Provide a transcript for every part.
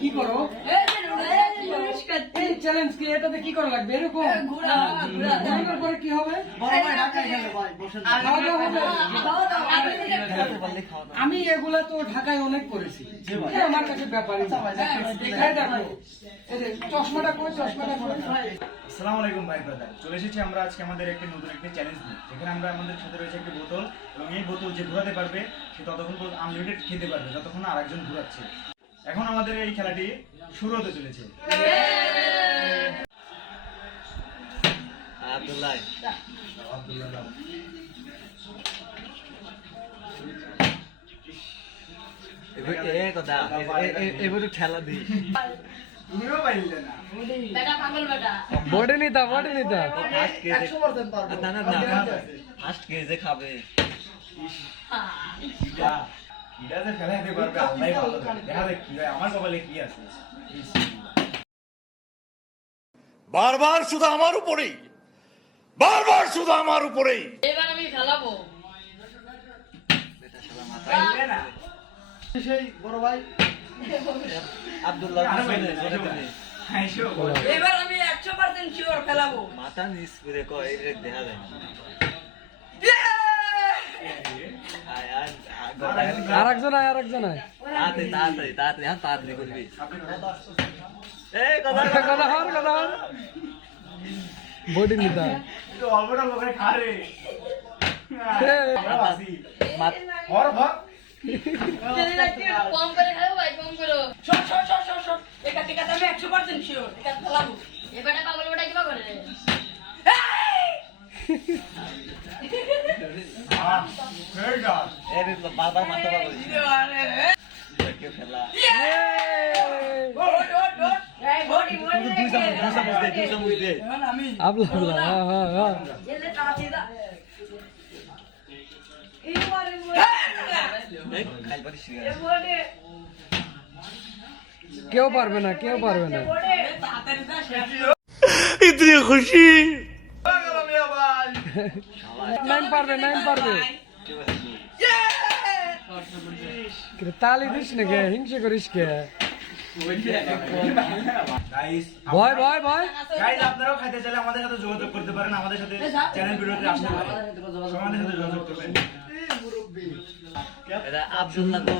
কি করো? এই চ্যালেঞ্জ কি? এটাতে কি করা লাগবে? এরকম ঘোরানোর পরে কি হবে? আমি এগুলা তো ঢাকায় অনেক করেছি, আমার কাছে ব্যাপারই চশমাটা করে চশমাটা করে। আসসালামু আলাইকুম ভাই ব্রাদার, চলে এসেছি আমরা আজকে আমাদের একটা নতুন একটা চ্যালেঞ্জ নিয়ে, যেখানে আমরা আমাদের সাথে রয়েছে একটি বোতল, এবং এই বোতল যে ঘোরাতে পারবে সে ততক্ষণ আনলিমিটেড খেতে পারবে যতক্ষণ না আরেকজন ঘোরাচ্ছে। এখন আমাদের এই খেলাটি শুরু হতে চলেছে। আব্দুল্লাহ এবার ঠেলা দিই তুমিও পাইলে না। বডি নিতা বডি নিতা ফার্স্ট কেজে খাবে। কিডা যে ফেলাইতে পারবে আল্লাহই ভালো জানে। দেখা যাক কি হয়, আমার কপালে কি আছে। বারবার শুধু আমার উপরেই, বারবার শুধু আমার উপরেই। এবার আমি খেলাবো। পাইলে না। সেই বড় ভাই আব্দুল্লাহ আইসো এবার আমি 100% শিওর খেলাবো। মাথা নিচ করে কয় এটা দেখা যায় আরেকজন আয় আরেকজন আয় তাড়াতাড়ি তাড়াতাড়ি তাড়াতাড়ি হ্যাঁ তাড়াতাড়ি করবি। এই কথা কথা হর কথা হর বডি নিতা তো অল্পটা লোকে খারে। আমরা বাসি হর ভাগ কম করে খাবো ভাই, কম করো। শট এটা ঠিক আছে, আমি 100% শিওর এটা খেলাবো। এবারে পাগল বেটা কি করে রে? ফেরডা এই বারবার মাথা পাবো কেউ খেলা দুই চামচ দে আবলা আবলা হ্যাঁ হ্যাঁ হ্যাঁ খাই পারিস কেউ পারবে না কেউ পারবে না ইতনি খুশি। নাইম পারবে নাইম পারবে তালি দিস না কে হিংসে করিস কে গাইস ভয় ভয় ভয় গাইস আপনারাও খাইতে চাইলে আমাদের সাথে যোগাযোগ করতে পারেন, আমাদের সাথে চ্যানেল ভিডিওতে আসতে পারেন, আমাদের সাথে যোগাযোগ করবেন। এটা আব্দুল্লাহ গো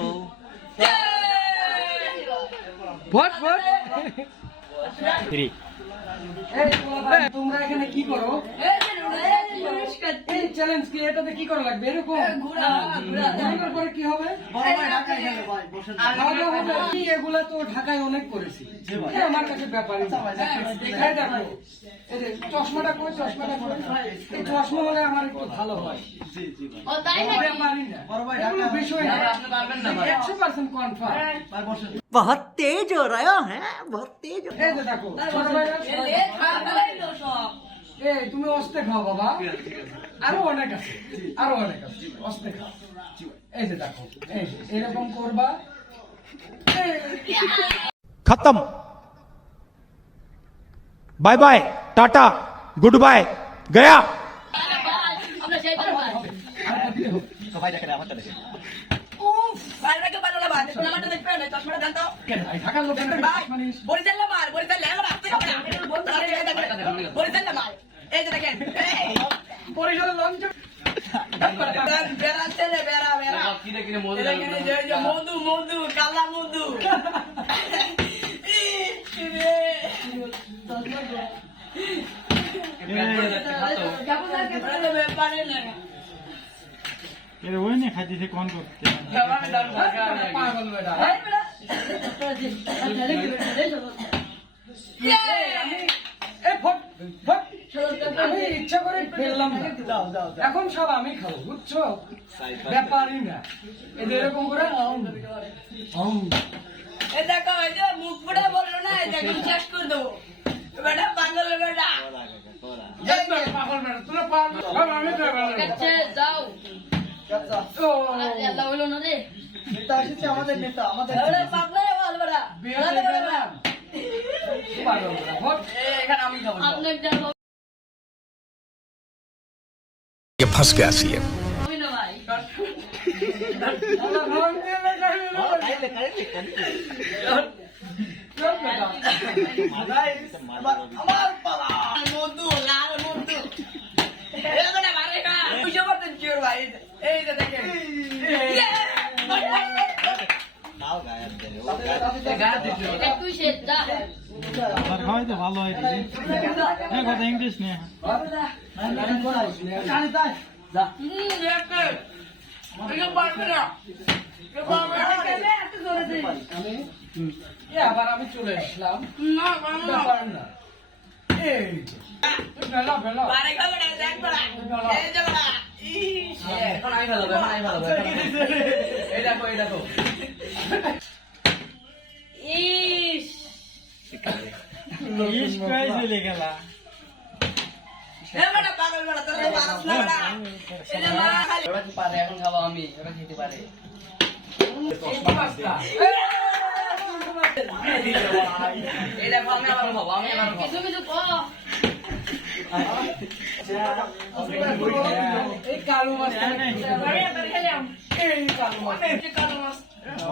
ভট ভট তোমরা এখানে কি করো? এই চ্যালেঞ্জ কি? এটাতে কি করা লাগবে? এরকম ঘোরানোর পরে কি হবে? এগুলা তো ঢাকায় অনেক করেছি, আমার কাছে ব্যাপারই চশমাটা করে চশমাটা করে। এই চশমা হলে আমার একটু ভালো হয়। ও তাই নাকি? ব্যাপারই না, এগুলো বিষয় না, 100% কনফার্ম। बहुत तेज हो रहा है बहुत तेज हो এই যে দেখো ছোট ভাইরা সবাই- এ খাওয়াইলো সব। এই তুমি অস্তে খাও বাবা, আরো অনেক আছে, আরো অনেক আছে, অস্তে খাও। এই যে দেখো এই যে এরকম করবা। खत्म bye bye tata good bye गया। আমরা সেই ভাই। সবাই দেখে আমারটা দেখে উফ, বাইরেকে ভালো লাগা। দেখুন আমারটা দেখবেন, এই চশমাটা দেন তো। কেন ভাই ঢাকার লোক একটা ভাই, মানিস বরিশাল না মার, বরিশাল লেখা রাখতে হবে না। আমি বলতে পারি, এই দেখেন, বরিশাল না মার। এই যে দেখেন, এই পরিসরে লঞ্চ বেড়া ছেলে, বেড়া, বেড়া। এই দেখেন, এই যে মধু, মধু, কালা মধু। ইস রে। ব্যাপারে না। পাগল বেটা। এই বেড়া। এই ফট ফট আমি ইচ্ছা করে ফেললাম না, এখন সব আমি খাবো, বুঝছো? ব্যাপারই না, এদের এরকম করে এই দেখো, এই যে মুখ ফুটে বললো না, এই দেখুন শেষ করে দেবো। বেটা পাগল বেটা। পাগল বেটা, তোরা পাগল, আমি তো কাছে যাও। আল্লাহ হইলো না রে। नेता আসছে আমাদের নেতা আমাদের আরে পাগল রে বল বেটা। বেড়াতে বেড়া। পাগল বেটা, ফট। এখানে আমি খাবো আপনার দেখো। ये फंस गया सीएम। আমি না ভাই। আল্লাহ ভাঙ দিয়ে লাগাই খাইলে খাইলে আমার পালা। মধু লাল মধু এবারে মারে না 200% শিওর ভাই এই যে দেখেন একটু সেদ্ধা আবার আমি চলে আসলাম ব্যাপার না এই যে। বেলা বেলা ইস এবারে পাগল বড় তোর পারস না বড় এই যে মা খালি ওরা কি পারে এখন খাবো আমি ওরা খেতে পারে এই দেখো আমি আবার খাবো আমি আবার খাবো কিছু কিছু কো এই কালো মাছ বাড়ি বাড়ি খেলাম এই কালো মাছ এই কালো মাছ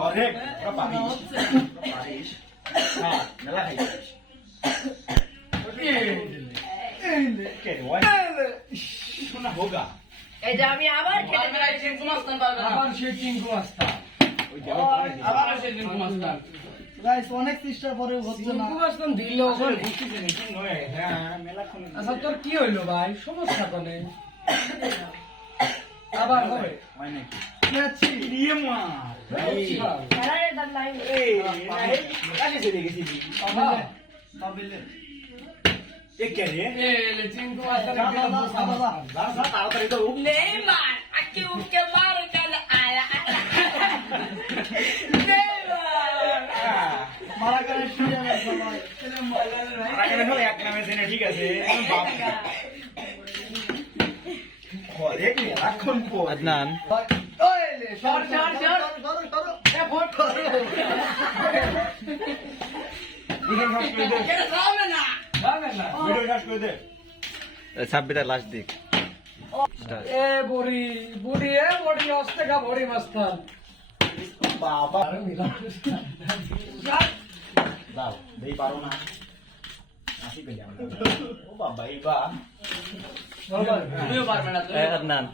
অনেক ওরা পারিস হ্যাঁ মেলা খাইছিস কে রে ওই শোনা হোগা এই যে আমি আবার খেতে মেলায় চিংকু মাছ টান পারবে না আবার সেই চিংকু মাছটা ওই দেওয়া পরে দিবি। আবার সে চিংকু মাছ টান চিংকু মাছ তো দিল হ্যাঁ মেলাক্ষণ আচ্ছা তোর কি হইলো ভাই সমস্যা কোনে আবার হবে হয় নাকি ইয়ে মা আরে দাঁড় লাই এই কাছে চলে গেছি বাবা এ কে রে এই চিংকু মাছটা তাড়াতাড়ি তো নেইমার আকে উকে মার কাল আয়া নেইমার মারা করে হলে এক নামে জেনে ঠিক আছে বাপ ঘরে এখন পর আদনান ওইলে সর সর সর এ ভোট করো ভিডিও শেষ করে দে এটা খাবে না যাবে না ভিডিও শেষ করে দে সাব্বিরের লাস্ট দিক এ বড়ি বুড়ি এ বড়ি অস্তে কা বড়ি মাস্তান বাবা দাও দেই পারো না আসি পেলে আমরা ও বাবা এই বা তুমিও পারবে না তুমি আদনান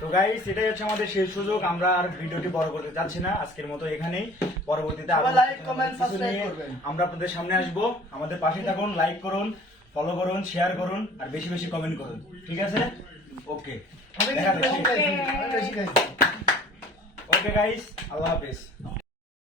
তো গাইস এটাই হচ্ছে আমাদের শেষ সুযোগ আমরা আর ভিডিওটি বড় করতে চাচ্ছি না আজকের মতো এখানেই পরবর্তীতে আবার লাইক কমেন্ট সাবস্ক্রাইব করবেন আমরা আপনাদের সামনে আসব আমাদের পাশে থাকুন লাইক করুন ফলো করুন শেয়ার করুন আর বেশি বেশি কমেন্ট করুন ঠিক আছে ওকে ওকে গাইস আল্লাহ হাফেজ